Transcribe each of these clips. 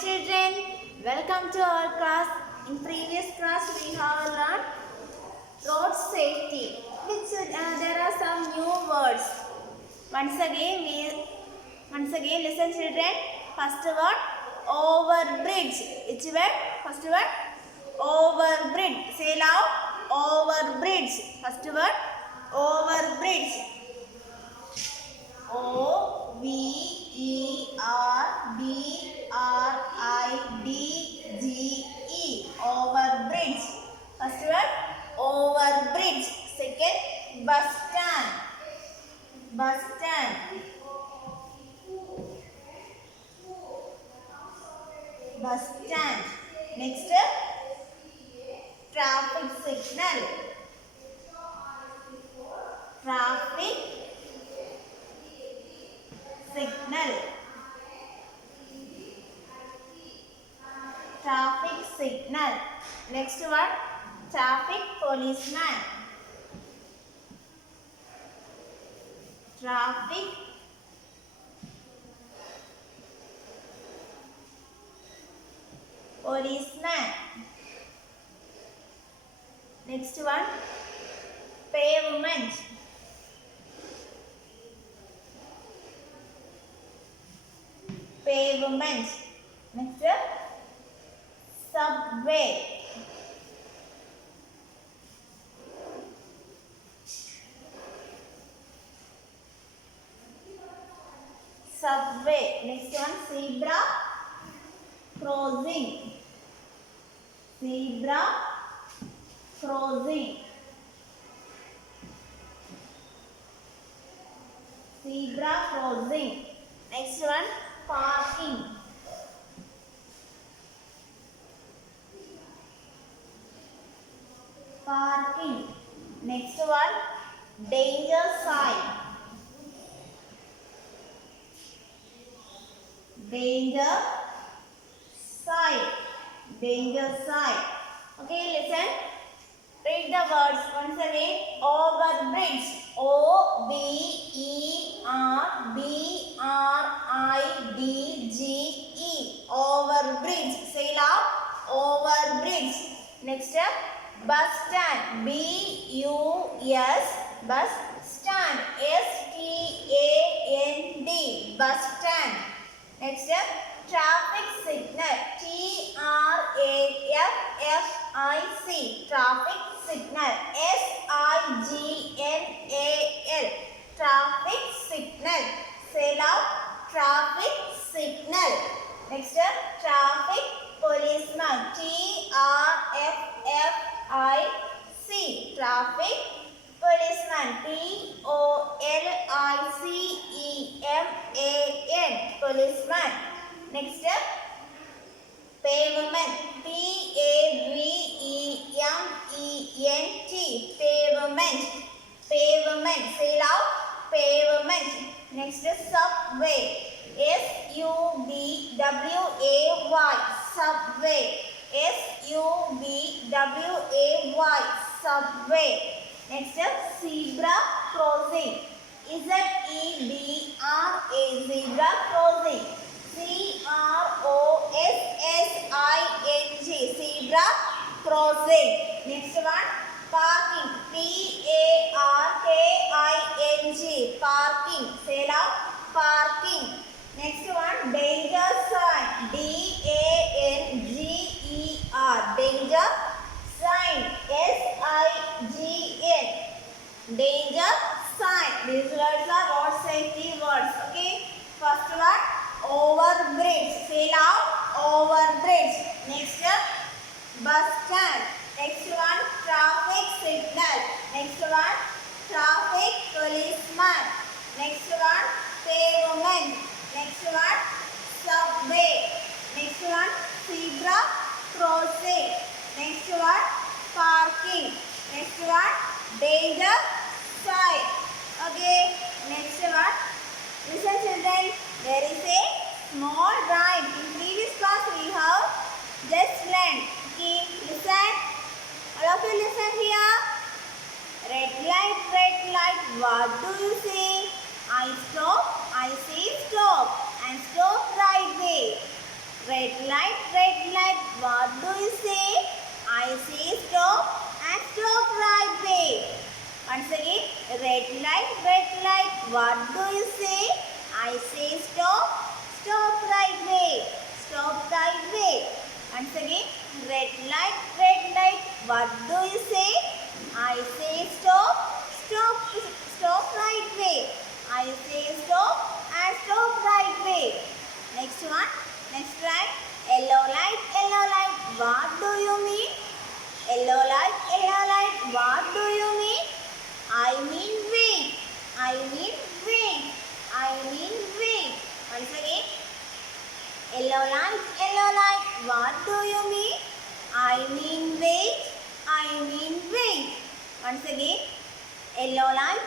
children, welcome to our class. In previous class we have learned road safety, which there are some new words. Once again listen children. First word overbridge. Which word? First word overbridge. Say loud, overbridge. First word overbridge. O V E R B R I D G E, overbridge. First word overbridge. Second, bus stand. Bus stand. Bus stand. Next, traffic signal. Traffic signal. Traffic signal. Next one, traffic policeman. Traffic policeman. Next one, pavement. Pavement. Next, subway. Subway. Next one, zebra crossing. Zebra crossing. Zebra crossing. Next one, parking. Parking. Next one, danger sign. Danger sign. Danger sign. Okay, listen. Read the words once again. Overbridge. O V E R B R I D G E. Overbridge. Say loud. Overbridge. Next step. Bus stand. B U S. Bus stand. S T A N D. Bus stand. Next step. Traffic signal. T R A F F I C. Traffic signal. S I G N A L. Traffic signal. Say loud. Traffic signal. Next step. Traffic policeman. T R F F I C. Traffic policeman. P O L I C E M A N. Policeman. Next step, pavement. P A V E M E N T. Pavement. Pavement. Say loud. Pavement. Next is subway. S U B W A Y. Subway. S U B W A Y. Subway. Next is zebra crossing. Z E B R A. Zebra crossing. C R O S S I N G. Zebra crossing. Next one, parking. P A R K I N G. Parking. Say loud. Parking. Next one, danger sign. D A N G E R. Danger sign. S I G N. Danger sign. These words are road safety words. Okay. First one, overbridge. Say loud. Overbridge. Next, bus stand. Next one, traffic signal. Next one, traffic policeman. Next one, pavement. Next one, subway. Next one, zebra crossing. Next one, parking. Next one, danger sign. Okay. Next one, listen children. There is a small rhyme. In previous class we have just learned. Okay, listen. All of you listen here. Red light, what do you say? I stop, I say stop, and stop right way. Red light. I say stop and stop right way. Once again, red light, what do you say? I say stop, stop right way, stop right way. Once again, red light, what do you say? I say stop, stop, stop right way. I say stop and stop right way. Next one, next line, yellow light, what do you mean? Yellow light, what do you mean? I mean wait, I mean wait, I mean wait. Once again, yellow light, what do you mean? I mean wait, I mean wait. Once again, yellow light,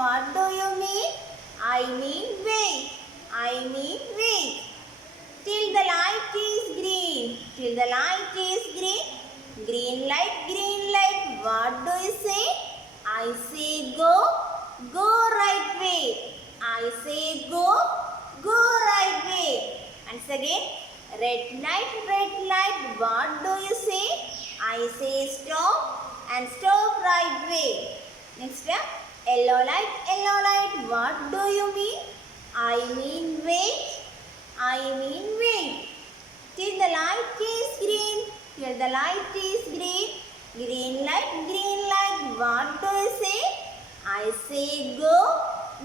what do you mean? I mean wait, I mean wait. Till the light is green, till the light is green. Green light, what do you say? I say go, go right way. I say go, go right way. Once again, red light, what do you say? I say stop and stop right way. Next, yellow light, what do you mean? I mean wait, I mean wait. Till the light is green, till the light is green. Green light, what do you say? I say go,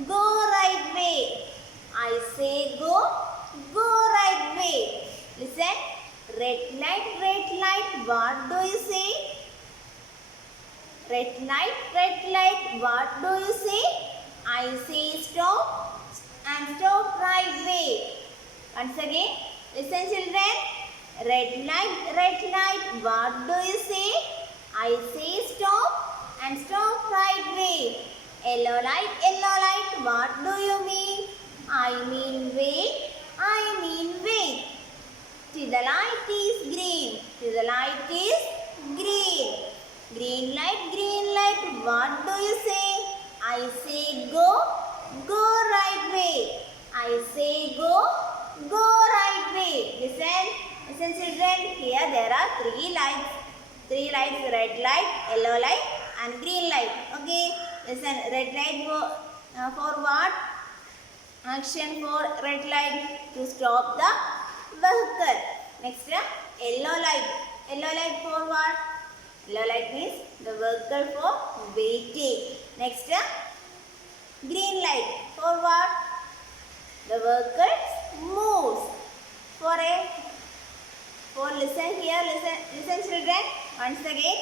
go right way. I say go, go right way. Listen, red light, what do you say? Red light, what do you say? I say stop and stop right way. Once again, listen children. Red light, what do you say? I say stop and stop right way. Yellow light, what do you mean? I mean wait, I mean wait. Till the light is green, till the light is green. Green light, what do you say? I say go, go right way. I say go, go right way. Listen children, here there are three lights, red light, yellow light and green light. Okay, listen, red light for what? Action for red light, to stop the vehicle. Next, yellow light for what? Yellow light means the vehicle for waiting. Next, green light for what? The vehicle moves. Listen here, listen children. Once again,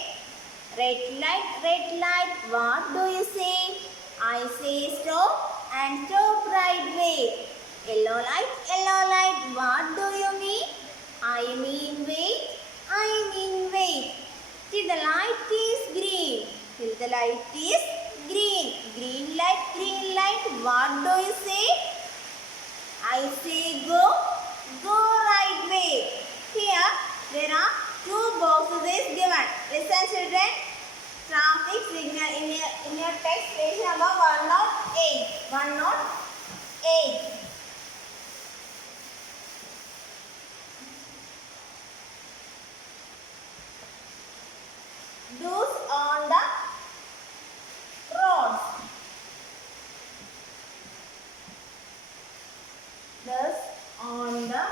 red light, what do you say? I say stop and stop right way. Yellow light, what do you mean? I mean wait, I mean wait. Till the light is green, till the light is green. Green light, what do you say? I say go, go right way. Here there are two boxes is given. Listen children. Traffic signal in your text page number 108. 108. Those on the roads. Thus on the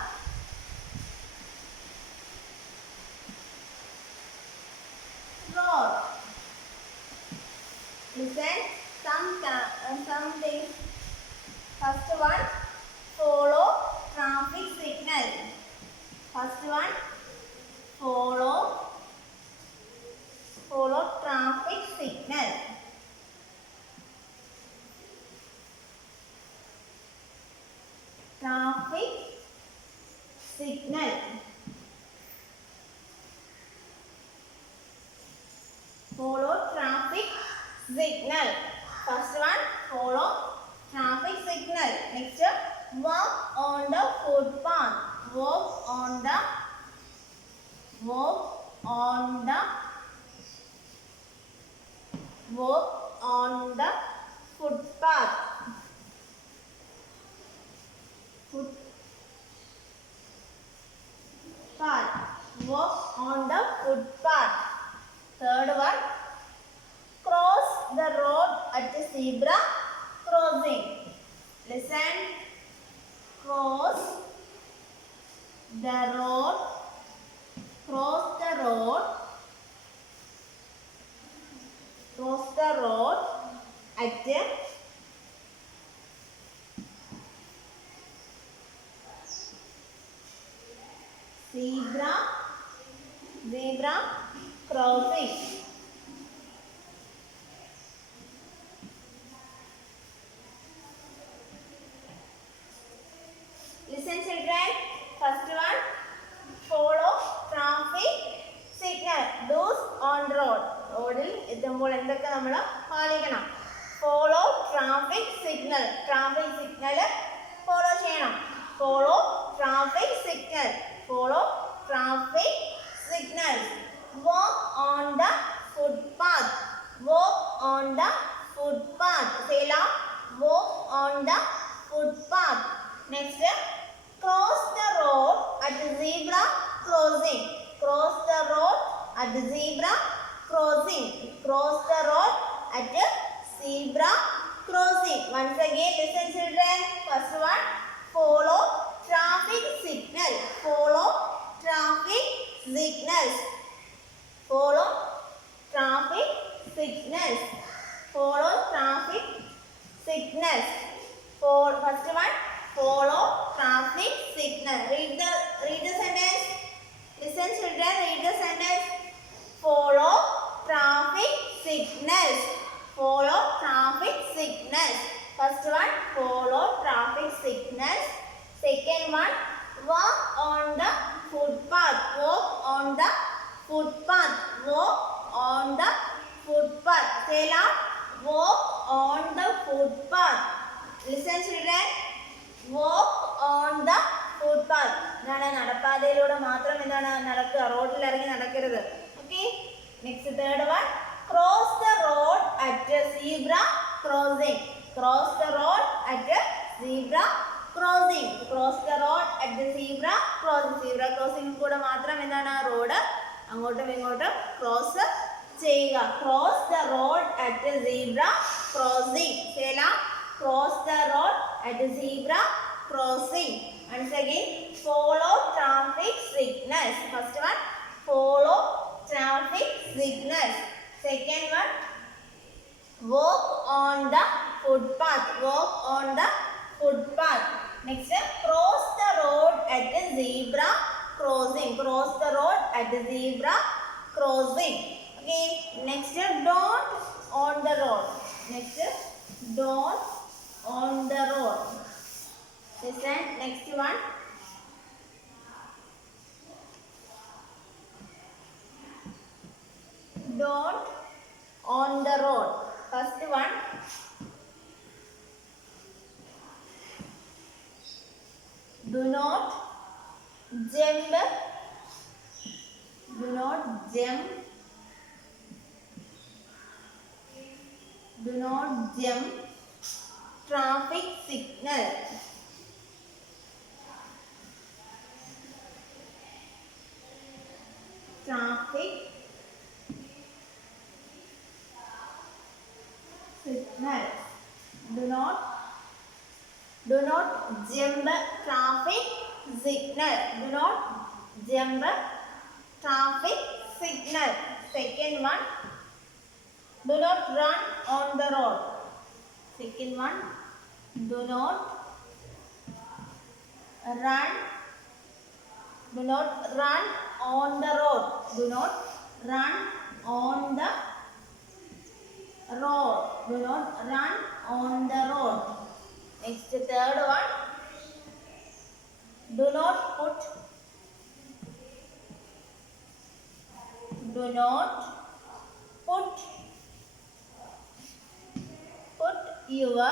road. Listen, some things. First one, follow traffic signal. First one, follow traffic signal. Traffic signal. Follow traffic signal. First one, follow traffic signal. Next, walk on the footpath. Walk on the footpath. Walk on the footpath. the road, cross the road, cross the road at zebra, zebra crossing. Listen children, first one, follow traffic signal, do's on road. റോഡിൽ എത്തുമ്പോൾ എന്തൊക്കെ നമ്മൾ പാലിക്കണം? Follow traffic signal, traffic signal follow ചെയ്യണം. Follow traffic signal, follow traffic signal. Walk on the footpath, walk on the footpath. Say loud, walk on the footpath. Next, cross the road at zebra crossing. Cross the road at zebra crossing. Cross the road at zebra crossing. Once again, listen children. First one, follow traffic signal. Follow traffic signals. Follow traffic signals. Follow traffic signals. First one, follow traffic signal. Read the sentence. Listen children, read the sentence. Follow traffic signals. Follow traffic signals. First one, follow traffic signals. Second one, walk on the footpath. Walk on the footpath. Walk on the footpath. Say loud, walk on the footpath. Listen children, walk on the footpath. എന്താണ്? നടപ്പാതയിലൂടെ മാത്രം എന്താണ് നടക്കുക, റോഡിൽ ഇറങ്ങി നടക്കരുത്. Okay. Next third one, cross the road at zebra crossing. Cross the road at zebra crossing. Cross the road at zebra crossing. Zebra crossing കൂടെ മാത്രം എന്താണ് റോഡ് അങ്ങോട്ടും ഇങ്ങോട്ടും ക്രോസ് ചെയ്യുക. Cross the road at zebra crossing. സേല, cross the road at zebra crossing. Once again, follow traffic signals. First one, follow traffic signals. Second one, walk on the footpath. Walk on the footpath. Next, cross the road at zebra crossing. Cross the road at zebra crossing. Okay. Next, don't on the road. Next, don't on the road. Listen, next one, don't on the road. First one, do not jump, do not jump, do not jump traffic signal. Traffic signal. Do not jump traffic signal. Do not jump traffic signal. Second one, do not run on the road. Second one, do not run on the road. Do not run on the road. Do not run on the road. Next, third one, do not put your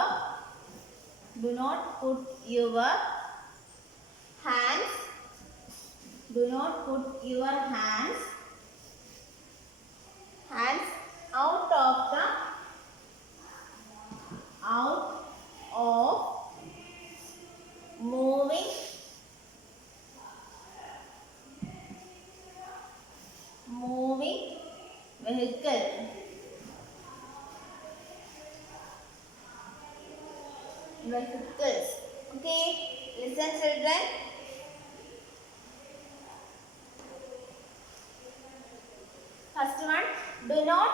hands, do not put your hands out of moving vehicle. Vehicles. Okay, listen children. First one, do not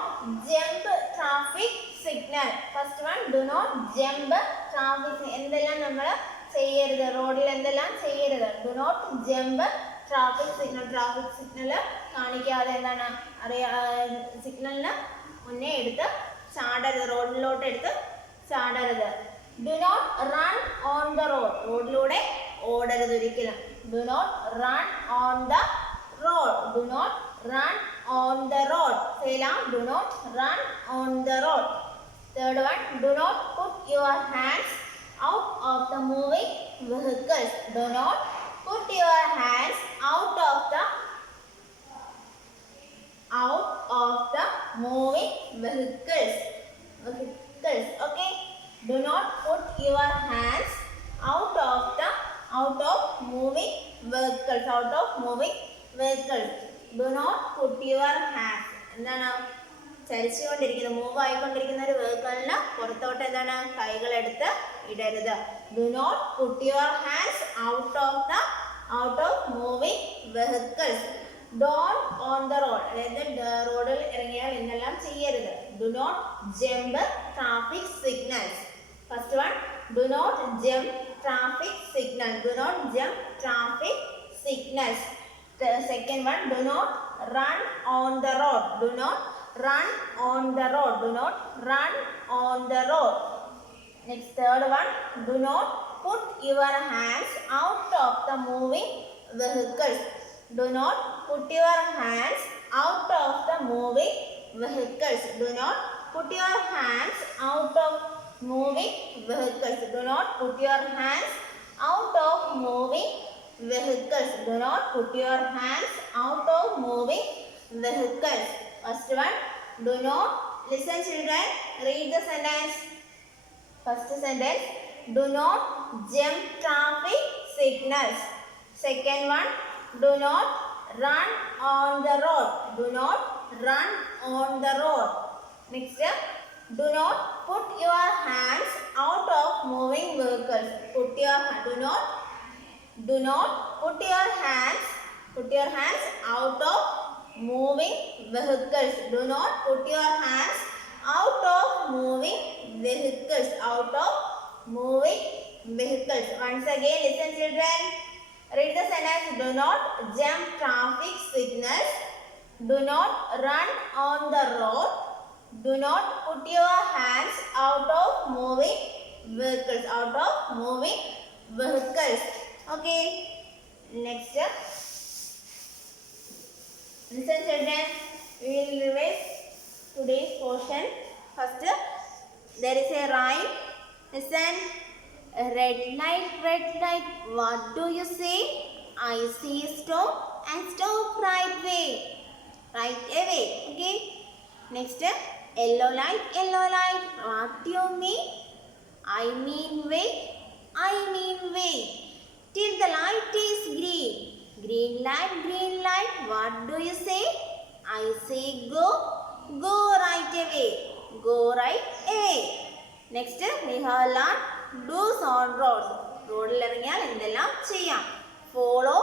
jump traffic signal. First one, do not jump traffic signal. എന്തെല്ലാം നമ്മൾ ചെയ്യരുത്, റോഡിൽ എന്തെല്ലാം ചെയ്യരുത്. Do not jump traffic signal. Traffic signal കാണിക്കാതെ എന്താണ് സിഗ്നലിന് മുന്നേ എടുത്ത് ചാടരുത്, റോഡിലോട്ട് എടുത്ത് ചാടരുത്. Do not run on the road. റോഡിലൂടെ ഓടരുത് ഒരിക്കലും. Do not run on the road. Do not run on the road. Say loud. Do not run on the road. Third one, do not put your hands out of the moving vehicles. Do not put your hands out of the moving vehicles. Okay. Do not put your hands out of moving vehicles. Do not put your hands. എന്താണ് ചലിച്ചുകൊണ്ടിരിക്കുന്ന move ആയിക്കൊണ്ടിരിക്കുന്ന ഒരു വെഹിക്കിളിന് പുറത്തോട്ട് എന്താണ് കൈകളെടുത്ത് ഇടരുത്. Do not put your hands out of moving vehicles. Don't on the road. അതായത് റോഡിൽ ഇറങ്ങിയാൽ എന്തെല്ലാം ചെയ്യരുത്. Do not jump traffic signals. First one, do not jump traffic signal. Do not jump traffic signals. The second one, do not run on the road. Do not run on the road. Do not run on the road. Next, third one, do not put your hands out of the moving vehicles. Do not put your hands out of the moving vehicles. Do not put your hands out of moving vehicles. Do not put your hands out of moving vehicles. Do not put your hands out of moving vehicles. First one, do not. Listen children, read the sentence. First sentence, do not jump traffic signals. Second one, do not run on the road. Do not run on the road. Next, do not put your hands out of moving vehicles. Do not put your hands out of moving vehicles. Do not put your hands out of moving vehicles. Once again, listen children. Read the sentence. Do not jump traffic signals. Do not run on the road. Do not put your hands out of moving vehicles. Okay. Next. Listen children. We will revise today's portion. First, there is a rhyme. Listen. Red light, what do you say? I see stop and stop right away. Okay. Next, yellow light, what do you mean? I mean wait. Till the light is green. Green light, what do you say? I say go right away. Next, we have learned do's on roads. റോഡിൽ ഇറങ്ങിയാൽ എന്തെല്ലാം ചെയ്യാം. Follow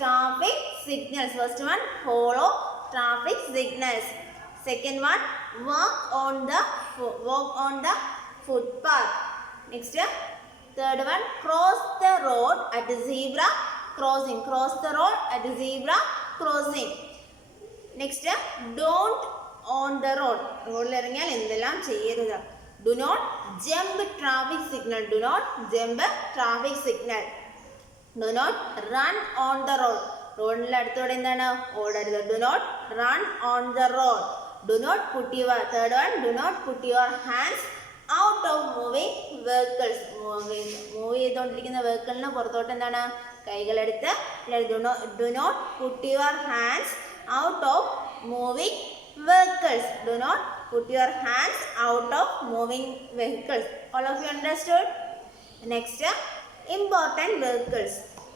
traffic signals. First one, follow traffic signals. Second one, walk on the footpath. Next, third one, cross the road at zebra crossing. Next, don't on the road. റോഡിൽ ഇറങ്ങിയാൽ എന്തെല്ലാം ചെയ്യരുത്. Do not jump traffic signal. Do not run on the road. റോഡിൻ്റെ അടുത്തോടെ എന്താണ് ഓടരുത്. Do not run on the road. Do not put your hands out of moving vehicles. Move ചെയ്തുകൊണ്ടിരിക്കുന്ന വെഹിക്കിളിന് പുറത്തോട്ട് എന്താണ് കൈകളെടുത്ത്. Do not put your hands out of moving vehicles. Do not put your hands out of moving vehicles. All of you understood? Next, important vehicles.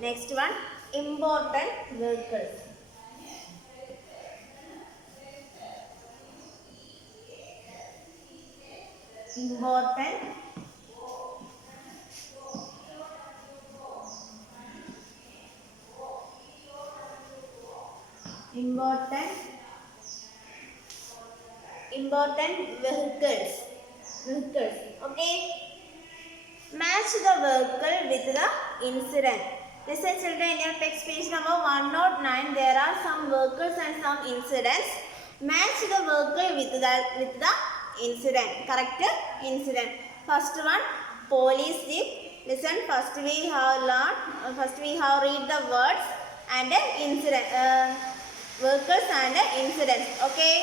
Next one, important vehicles. Important important vehicles. Okay. Match the vehicle with the incident. Listen children, in your text page number 109 there are some vehicles and some incidents. Match the vehicle with the incident. Correct incident. First one, police jeep. Listen, first we have read the words and incident, vehicles and incidents. Okay.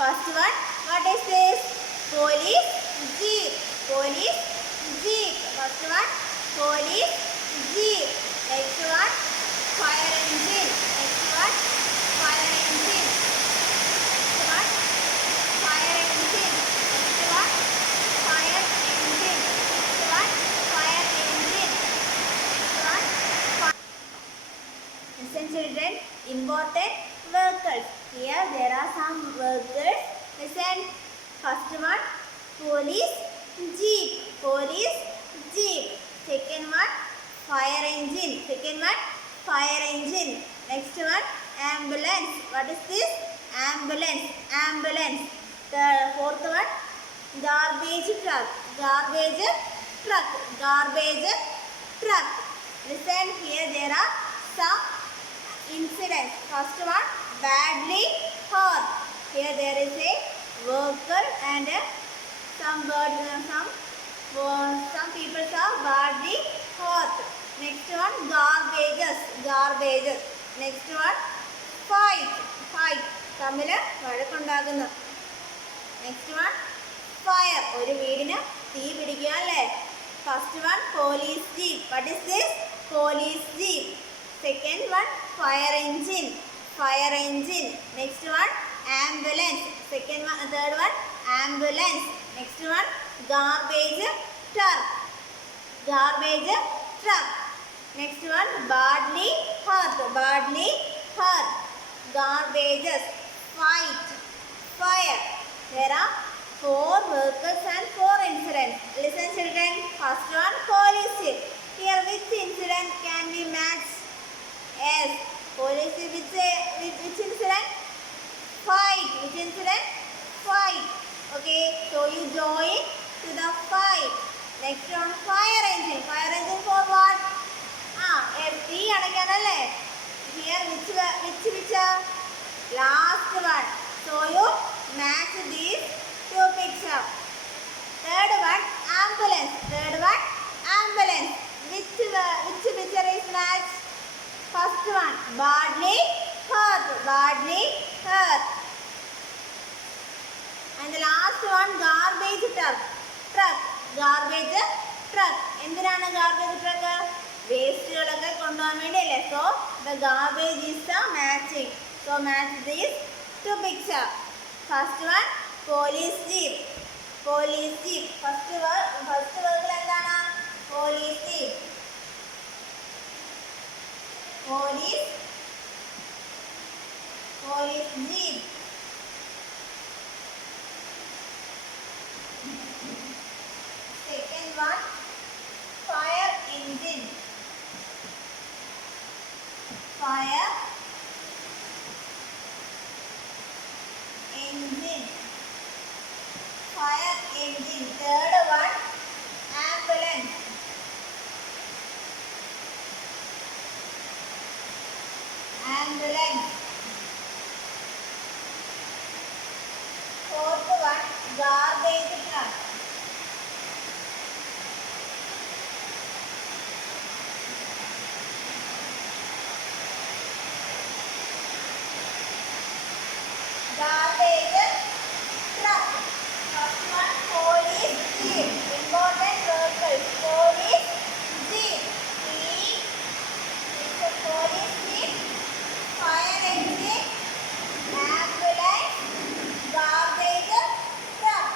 First one, what is this? Police jeep. Police jeep. First one, police jeep. Next one, fire engine. Next one, fire engine. Next one, fire engine. Next one, fire engine. Next one, fire engine. Next one, fire. Listen children, important vehicles. Here there are some vehicles. Listen. First one, police jeep. Police jeep. Second one, fire engine. Second one, fire engine. Next one, ambulance. What is this? Ambulance. Ambulance. The fourth one, garbage truck. Garbage truck. Garbage truck. Listen, here there are some incidents. First one, badly hurt. Here there is a vehicle and some people are badly hurt. Next one, garbages. Next one, fight. തമ്മിൽ വഴക്കുണ്ടാകുന്നു. Next one, fire. ഒരു വീടിന് തീ പിടിക്കുക അല്ലേ? First one, police jeep. What is this? Police jeep. Second one, fire engine. Fire engine. Next one, ambulance. Third one, ambulance. Next one, garbage truck. Garbage truck. Next one, badly hurt. Badly hurt. Garbages. Fight. Fire. There are 4 vehicles and 4 incidents. Listen children. First one, police jeep. Here which incident can be matched? Yes. Police jeep which incident? Fight. Which incident? Fight. Okay. So you join to the fight. Next one, fire engine. Fire engine for what? തീ അണയ്ക്കാനല്ലേ? Here which last one. So you match these 2 pictures. Third one, ambulance. Third one, ambulance. Which picture is matched? First one, badly hurt. Badly hurt. And the last one, garbage truck. Garbage truck. എന്തിനാണ് garbage truck? വേസ്റ്റുകളൊക്കെ കൊണ്ടുപോകാൻ വേണ്ടിയല്ലേ? So the garbage is the matching. So match these 2 pictures. First one, police jeep. Police jeep. First word എന്താണ്? Police jeep. Police jeep. Second one, fire engine. Fire engine. Fire engine. Third one, ambulance. Ambulance. Fourth one, garbage truck. Garbage truck. First one, police jeep. Important vehicles. Police jeep. It's a police jeep. Fire engine. Ambulance. Garbage truck.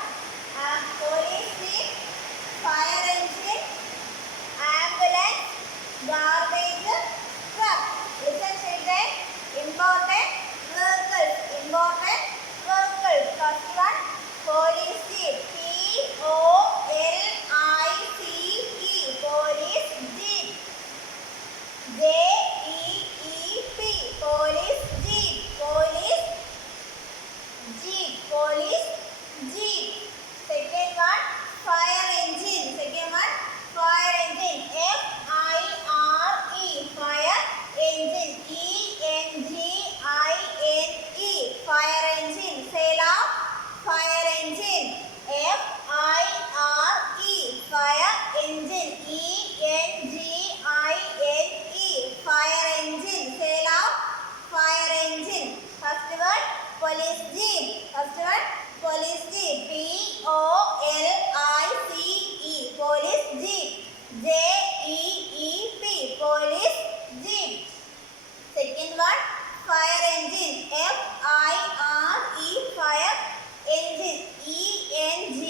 one, fire engine. F-I-R-E, fire engine. E-N-G-I-N-E,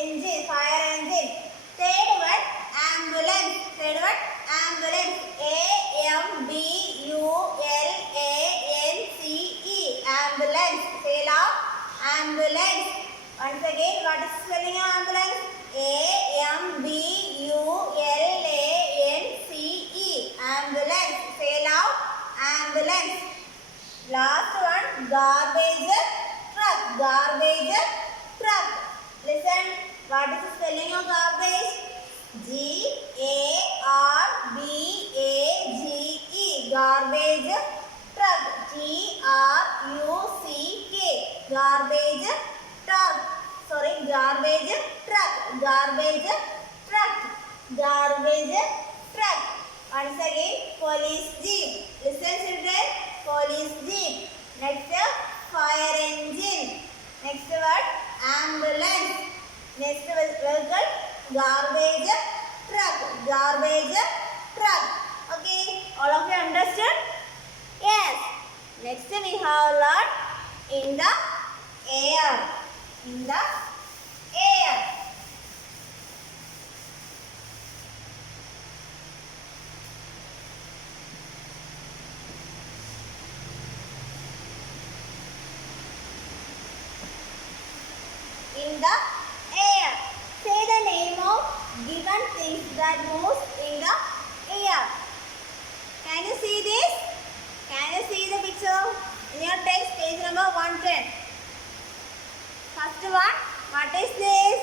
engine, fire engine. Third one, ambulance. Third one, ambulance. A-M-B-U-L-A-N-C-E, ambulance. Say loud, ambulance. Once again, what is spelling of ambulance? A-M-B-U-L-A-N-C-E, ambulance. Say loud, ambulance. Last one, garbage truck. Garbage truck. Listen, what is the spelling of garbage? G-A-R-B-A-G-E, garbage truck. T-R-U-C-K, garbage truck. Sorry, garbage truck. Garbage truck. Garbage truck. Once again, police jeep. Listen, children. Police jeep. Next, fire engine. Next word, ambulance. Next vehicle, garbage truck. Garbage truck. Okay, all of you understood? Yes. Next we have learned in the air. In the air. In the air. Say the name of given things that moves in the air. Can you see this? Can you see the picture? In your text, page number 110. First one, what is this?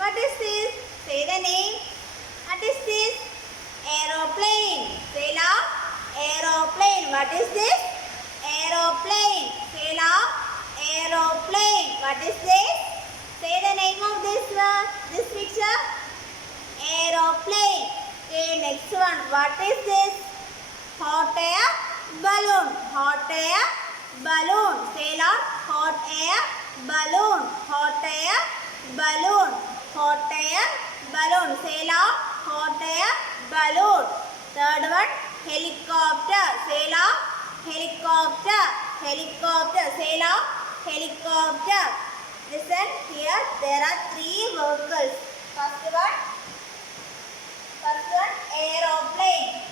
What is this? Say the name. What is this? Aeroplane. Say loud, aeroplane. What is this? Aeroplane. Say loud, aeroplane. What is this? Say the name of this picture. Aeroplane. Okay, next one. What is this? Hot air balloon. Hot air balloon. Say loud, hot air balloon. Hot air balloon. Hot air balloon. Say loud, hot air balloon. Third one, helicopter. Say loud, helicopter. Helicopter. Say loud, helicopter. Listen, here there are three vehicles. First one, aeroplane.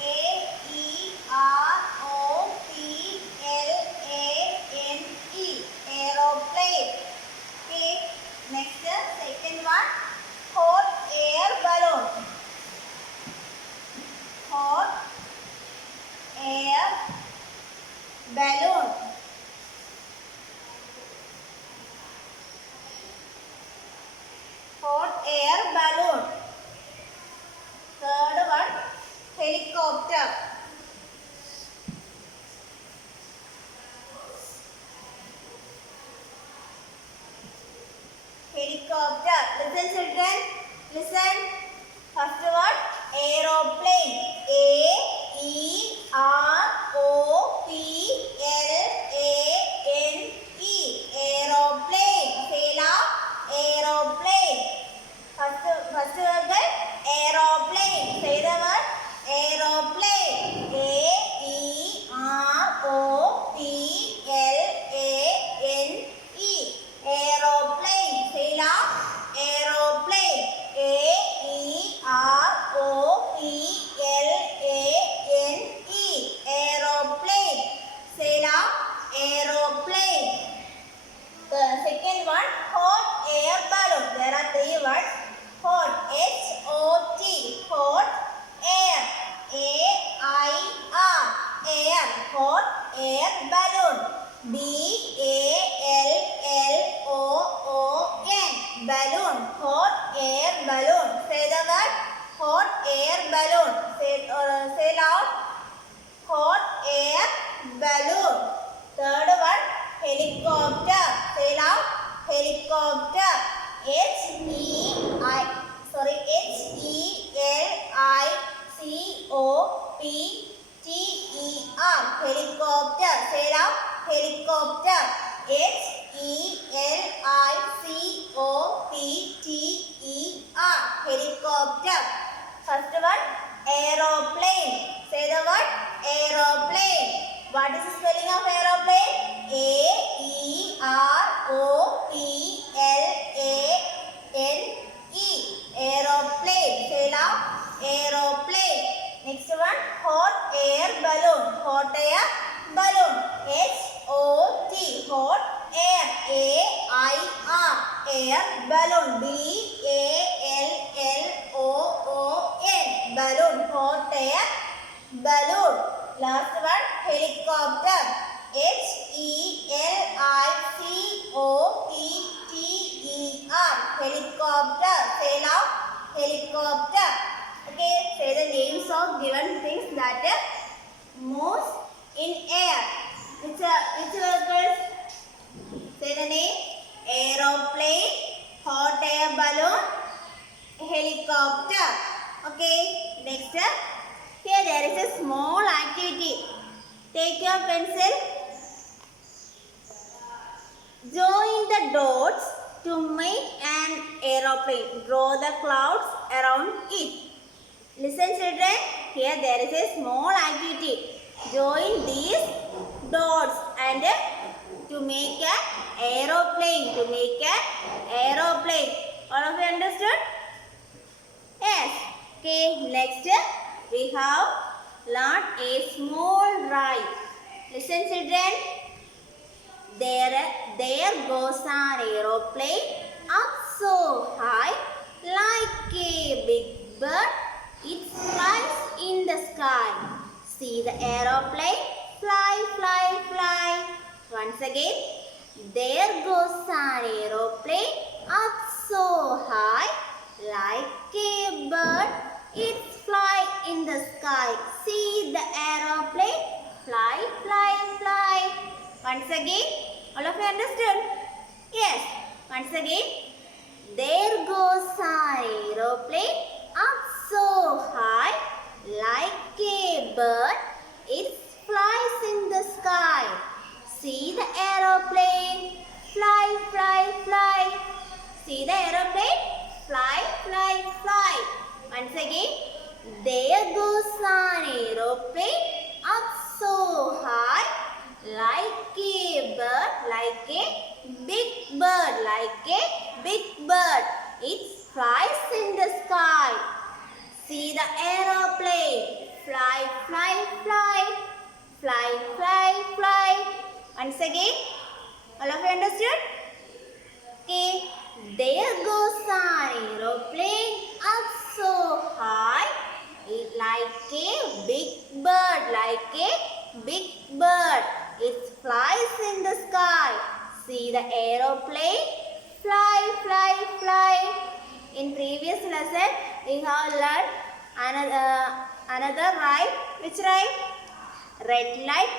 A-E-R-O-P-L-A-N-E, aeroplane. Okay. Next, second one, hot air balloon. Hot air balloon. Hot air balloon. Third one, helicopter. Helicopter. Listen, children. Listen. First one, aeroplane. A-E-R-O-P-L-A-N-E, aeroplane. Say loud, aeroplane. First word, aeroplane. Say the word, aeroplane. A-E-R-O-P-L-A-N-E, aeroplane. Say loud, aeroplane. A-E-R-O-P-L-A-N-E, aeroplane. Say loud, aeroplane. The second one, hot air balloon. There are three words. Hot, H-O-T, hot air. A-I-R, air, hot air balloon. B-A-L-L-O-O-N, balloon, hot air balloon. Say the word, hot air balloon. Say loud, hot air balloon. Third one, helicopter. Say loud, helicopter. H-E-L-I-C-O-P-T-E-R, helicopter. Say loud, helicopter. H-E-L-I-C-O-P-T-E-R, helicopter. First one, aeroplane. Say the word, hot air balloon. H-O-T, hot air. A-I-R, air balloon. B-A-L-L-O-O-N, balloon, hot air balloon. Last one, helicopter. H-E-L-I-C-O-P-T-E-R, helicopter. Say loud, helicopter. Okay, say the names of given things that moves in air. Which vehicles? Say the name. Aeroplane, hot air balloon, helicopter. Okay, next. Here there is a small activity. Take your pencil. Join the dots to make an aeroplane. Draw the clouds around it. Listen children, here there is a small activity. Join these dots and to make an aeroplane. To make an aeroplane. All of you understood? Yes. Okay, next we have learned a small ride. Listen children. There goes an aeroplane up so high like a big bird. It flies in the sky. See the aeroplane fly, fly, fly. Once again, there goes an aeroplane up so high like a bird. It fly in the sky. See the aeroplane fly, fly, fly. Once again, all of you understood? Yes. Once again, there goes an aeroplane up so high like a bird. It flies in the sky. See the aeroplane fly, fly, fly. See the aeroplane fly, fly, fly. Once again, there goes an aeroplane up so high like a bird, like a big bird, like a big bird. It flies in the sky. See the aeroplane fly, fly, fly. Fly, fly, fly. Once again, all of you understood? Okay, there goes an aeroplane up so high like a big bird, like a big bird. It flies in the sky. See the aeroplane fly, fly, fly. In previous lesson, we have learned another rhyme. Which rhyme? Red light,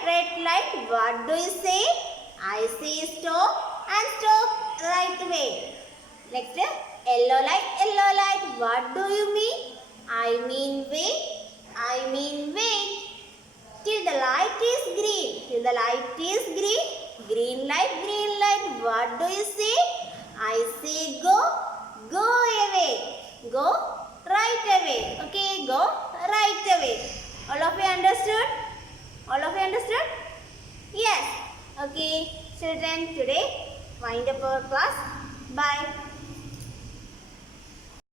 what do you say? I say stop and stop right away. Next, yellow light, what do you mean? I mean wait, till the light is green, green light, what do you say? I say go away, go right away. Okay, go right away. All of you understood? Yes. Okay, children, today wind up our class. Bye.